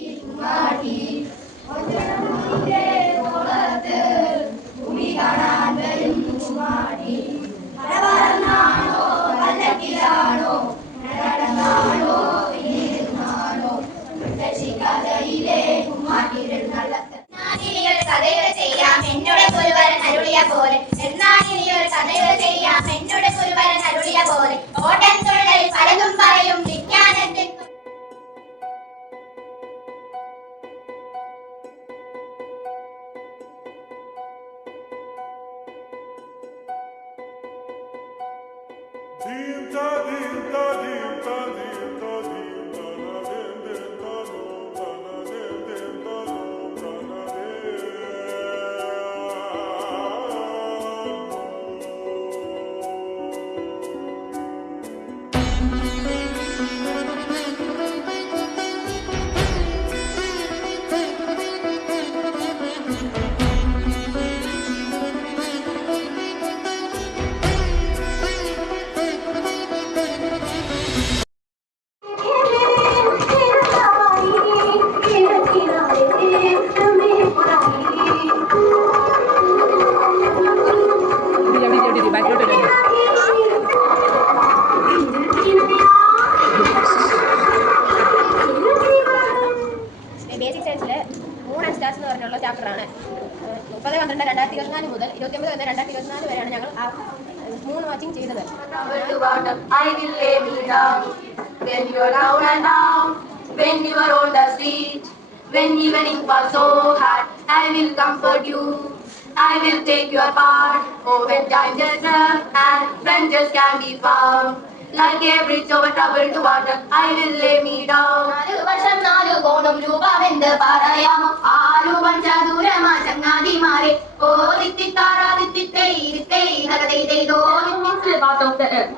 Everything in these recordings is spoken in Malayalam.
എന്നാലിനിയൊരു Tinta, tinta. മുപ്പത് പന്ത്രണ്ട് രണ്ടായിരത്തി ഇരുപത്തിനാല് മുതൽ ഇരുപത്തിയൊമ്പത് ഒന്ന് രണ്ടായിരത്തി ഇരുപത്തിനാല് വരെയാണ് ഞങ്ങൾ ആ മൂന്ന് വാച്ചിങ് ചെയ്തത്. When you are down was so hard, I will comfort you. I will take your part. Oh, when time just tough and friends can be found. Like a bridge over troubled water, I will lay me down. നാലു വർഷം നാലു കോണും രൂപമെന്ത് പറയാമോ ആലു പഞ്ചദൂരമാ ചങ്ങാതിമാരെ ഓ തിത്തിത്താറാ തിത്തിത്തേ ഇരുത്തേ നഗതൈതോ Still part of the earth.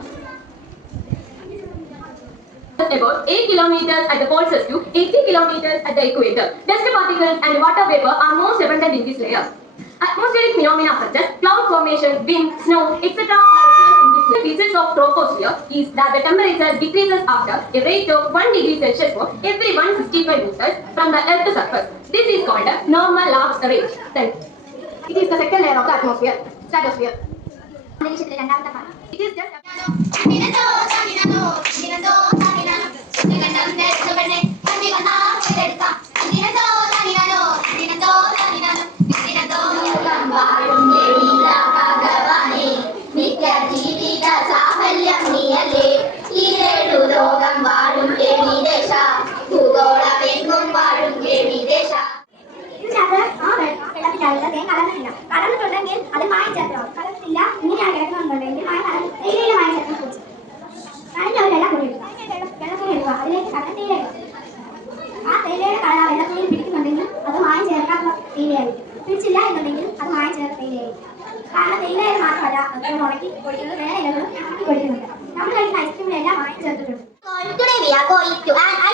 About 8 kilometers at the poles to 80 kilometers at the equator. Dust particles and water vapor are most abundant in this layer. Atmospheric phenomena such as cloud formation, wind, snow, etc. the features of troposphere is that the temperature decreases after a rate of 1 degree Celsius for every 165 meters from the Earth's surface. This is called a normal lapse range. Then, it is the second layer of the atmosphere, stratosphere. It is just...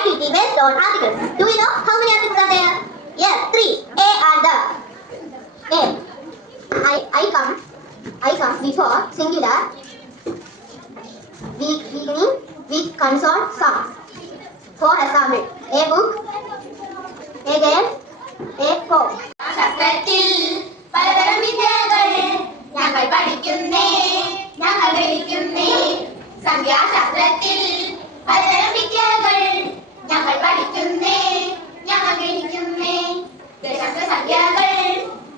to an activity based on articles. Do you know how many articles are there? Yes, three. A are the A. I I come I come before singular. Be, beginning with consort sound. For example, a book, a girl, a phone. ശാസ്ത്രത്തിൽ പലതരം വിദ്യകൾ ഞങ്ങൾ പഠിക്കുന്നേ ഞങ്ങൾ ഗ്രഹിക്കുന്നേ സംഖ്യാശാസ്ത്രത്തിൽ പലതരം വിദ്യകൾ ഞങ്ങൾ പഠിക്കുന്നേ ഞങ്ങൾ ഗ്രഹിക്കുന്നേ ദശാംശ സംഖ്യകൾ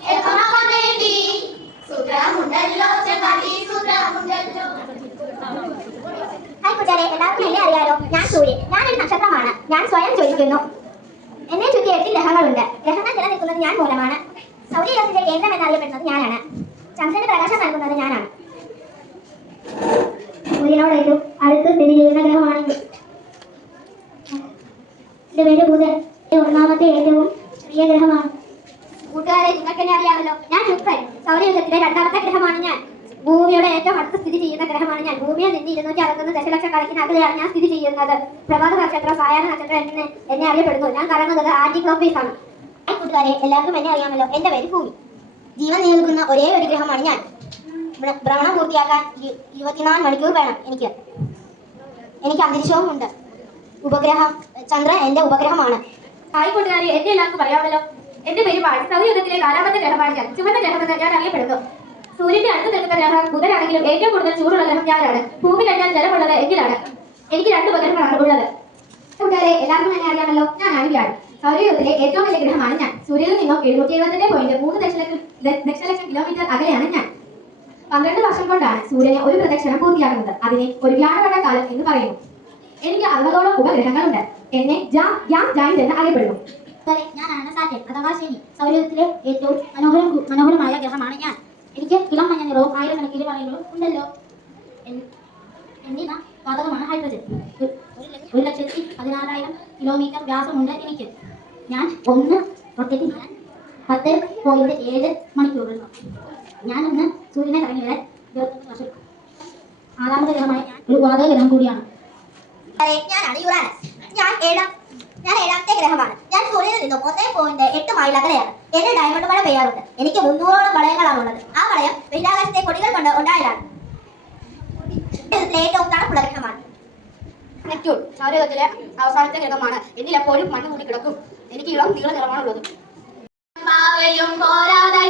എളുപ്പമാക്കാൻ വേണ്ടി സൂത്രമുണ്ടല്ലോ ചങ്ങാതി സൂത്രമുണ്ടല്ലോ. ഹായ് കൂട്ടുകാരെ എല്ലാവർക്കും എന്നെ അറിയാലോ? ഞാൻ സൂര്യൻ. നക്ഷത്രമാണ്. ഞാൻ സ്വയം ജ്വലിക്കുന്നു എന്നെ ചുറ്റി എട്ട് ഗ്രഹങ്ങളുണ്ട്. ഗ്രഹങ്ങൾ ഞാൻ മൂലമാണ്. സൗരയൂഥത്തിന്റെ കേന്ദ്രം എന്നറിയപ്പെടുന്നത് ഞാനാണ്. ചന്ദ്രന് പ്രകാശം ഞാനാണ്. സൂര്യനോട് അടുത്ത് സ്ഥിതി ചെയ്യുന്ന എന്റെ പേര് ഒന്നാമത്തെ ഏറ്റവും പ്രിയ ഗ്രഹമാണ്. കൂട്ടുകാരെ നിങ്ങൾക്ക് എന്നെ അറിയാമല്ലോ. ഞാൻ ശുക്രൻ സൗരയുഗത്തിലെ രണ്ടാമത്തെ ഗ്രഹമാണ് ഞാൻ. ഭൂമിയുടെ ഏറ്റവും അടുത്ത് സ്ഥിതി ചെയ്യുന്ന ഗ്രഹമാണ് ഞാൻ. ഭൂമിയിൽ നിന്ന് ഇരുന്നൂറ്റി അറുപത്തൊന്ന് ദശലക്ഷം കണക്കിന് അകലെയാണ് ഞാൻ സ്ഥിതി ചെയ്യുന്നത്. പ്രഭാത നക്ഷത്രം സായാഹ്ന നക്ഷത്രം എന്ന് എന്നെ അറിയപ്പെടുന്നു. ഞാൻ കറങ്ങുന്നത് ആന്റി ക്ലോക്ക് ആണ് കൂട്ടുകാരെ എല്ലാവർക്കും എന്നെ അറിയാമല്ലോ. എന്റെ പേര് ഭൂമി. ജീവൻ നിലനിൽക്കുന്ന ഒരേ ഒരു ഗ്രഹമാണ് ഞാൻ. ഭ്ര- ഭ്രമണം പൂർത്തിയാക്കാൻ ഇരുപത്തിനാല് മണിക്കൂർ വേണം എനിക്ക്. എനിക്ക് അന്തരീക്ഷവും ഉണ്ട്. ഉപഗ്രഹം. ചന്ദ്ര എന്റെ ഉപഗ്രഹമാണ്. ഹായ് കൂട്ടുകാരി എന്നെ എല്ലാവർക്കും പറയാമല്ലോ. എന്റെ പേര് പാടി സൗരയുഗത്തിലെ നാലാമത്തെ ഗ്രഹമാണ് ഞാൻ. ചുമന്ന ഗ്രഹമെന്ന് ഞാൻ അറിയപ്പെടുന്നു. സൂര്യന്റെ അടുത്ത് നിൽക്കുന്ന ഗ്രഹം ബുധനാണെങ്കിലും ഏറ്റവും കൂടുതൽ ചൂടുള്ള ഗ്രഹം ഞാനാണ്. ഭൂമി കഴിഞ്ഞാൽ ജലമുള്ളത് എന്നിലാണ് എനിക്ക് രണ്ട് ഉപഗ്രഹങ്ങളാണ് ഉള്ളത്. കൂട്ടുകാരെ എല്ലാവർക്കും എന്നെ അറിയാമല്ലോ. ഞാൻ വ്യാഴം സൗരയുഗത്തിലെ ഏറ്റവും വലിയ ഗ്രഹമാണ് ഞാൻ. സൂര്യനിൽ നിന്നും എഴുന്നൂറ്റി എഴുപത്തിന്റെ പോയിന്റ് മൂന്ന് ദശലക്ഷം ദശലക്ഷം കിലോമീറ്റർ അകലെയാണ് ഞാൻ. പന്ത്രണ്ട് വർഷം കൊണ്ടാണ് സൂര്യനെ ഒരു പ്രദക്ഷിണം പൂർത്തിയാക്കുന്നത്. അതിനെ ഒരു വ്യാഴവട കാലം എന്ന് പറയുന്നു. എനിക്ക് അറുപതോളം ഉപഗ്രഹങ്ങളുണ്ട്. എന്നെ എന്ന് അറിയപ്പെടുന്നു. ഞാനാണ് സാറ്റൻ അഥവാ ശനി. സൗരത്തിലെ ഏറ്റവും മനോഹരം മനോഹരമായ ഗ്രഹമാണ് ഞാൻ. എനിക്ക് ഇളം മഞ്ഞ നിറവും ആയിരക്കണക്കിന് പറയുന്നതും ഉണ്ടല്ലോ. എന്നിവ വാതകമാണ് ഹൈഡ്രജൻ. ഒരു- ഒരു ലക്ഷ- ഒരു ലക്ഷത്തി പതിനാലായിരം കിലോമീറ്റർ വ്യാസമുണ്ട് എനിക്ക്. ഞാൻ ഒന്ന് റോക്കറ്റിൽ പത്ത് പോയിന്റ് ഏഴ് മണിക്കൂറുകൾ ഞാൻ ഇന്ന് സൂര്യനെ കറങ്ങി വരാൻ ഇരുപത്തൊന്ന് വർഷം. ആറാമത്തെ ഗ്രഹമായ ഒരു വാതക ഗ്രഹം കൂടിയാണ്. ഞാനാണ് യുറാനസ്. ഞാൻ ഏഴാം ഞാൻ ഏഴാമത്തെ ഗ്രഹമാണ്. ഞാൻ സൂര്യനിൽ നിന്നും ഒന്നേ പോയിന്റ് എട്ട് മൈൽ അകലെയാണ്. എന്റെ ഡയമണ്ട് മഴ പെയ്യാറുണ്ട്. എനിക്ക് മുന്നൂറോളം വളയങ്ങളാണ് ഉള്ളത്. ആ വളയം ബഹിരാകാശത്തെ കൊടികൾ കൊണ്ട് ഉണ്ടായതാണ്. ഏറ്റവും തണുപ്പുള്ള ഗ്രഹമാണ്. നെപ്റ്റ്യൂൺ അവസാനത്തെ ഗ്രഹമാണ്. എന്നിൽ എപ്പോഴും മണ്ണ് കൂടി കിടക്കും. എനിക്ക് ഇളം നീള നിറമാണുള്ളത് പാവയും പോരാതായി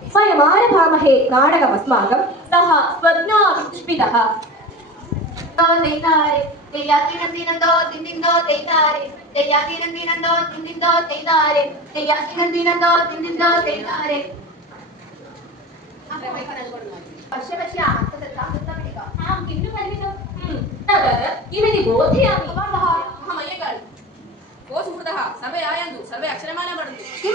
വയമാരഭാമഹേ നാടകമസ്മാകം. സഹ സ്വപ്നാവിഷ്പിതഃ തെയ്യാക്കിനന്തിനന്തോ തിന്തിന്തോ തെയ്താരെ തെയ്യാക്കിനന്തിനന്തോ തിന്തിന്തോ തെയ്താരെ തെയ്യാക്കിനന്തിനന്തോ തിന്തിന്തോ തെയ്താരെ പക്ഷെ പക്ഷെ ഇവന് ബോധയാമി. ഓ സുഹൃത സമയായു സർവേ അക്ഷരമാനം പഠിച്ചു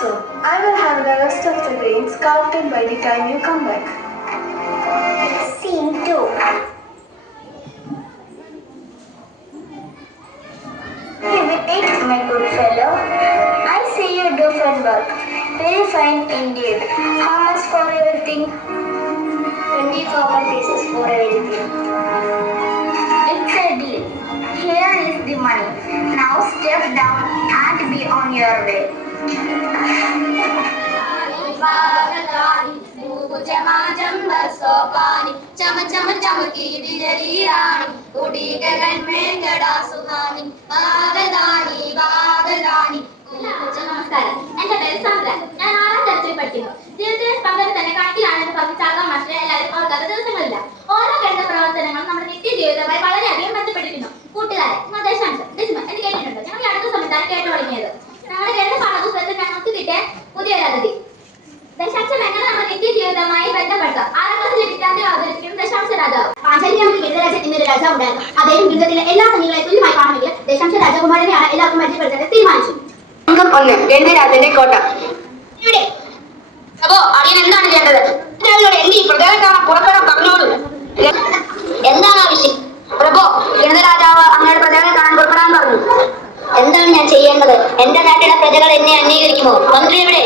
soon. I will have the rest of the grain scouted by the time you come back. Scene 2 Hey, wait, my good fellow. I see you do fine work. Very fine indeed. How much for everything? 20 copper pieces for everything. It's a deal. Here is the money. Now step down and be on your way. സോപാനി ചമ ചമ ചമക്കീതിരീരാണി കുടീകരൻ മേങ്കടാസുഹാനി വാഗദാനി വാഗദാനി നമസ്കാരം. എന്റെ പേര് സാന്ദ്ര. ഞാൻ രാജാവ് ഉണ്ടായിരുന്നു അദ്ദേഹം യുദ്ധത്തിലെ എല്ലാ സംഖ്യകളെ തുല്യമായി കാണുമെങ്കിൽ ദശാംശ രാജകുമാരനെയാണ് എല്ലാവർക്കും പരിചയപ്പെടുത്താൻ തീരുമാനിച്ചു. അംഗം ഒന്ന് ഗണിതരാജന്റെ കോട്ട. ഇവിടെ. അപ്പോ അടിയൻ എന്താണ് ചെയ്യേണ്ടത്? ഈ പ്രധാന പുറപ്പെടാൻ പറഞ്ഞോളൂ എന്താണ് ആവശ്യം പ്രഭോ ഗണിതരാജാവ് അങ്ങയുടെ പ്രജകളെ കാണാൻ പുറപ്പെടാൻ പറഞ്ഞു. എന്താണ് ഞാൻ ചെയ്യേണ്ടത്? എന്റെ നാട്ടിലെ പ്രജകൾ എന്നെ അംഗീകരിക്കുമോ? മന്ത്രി എവിടെ?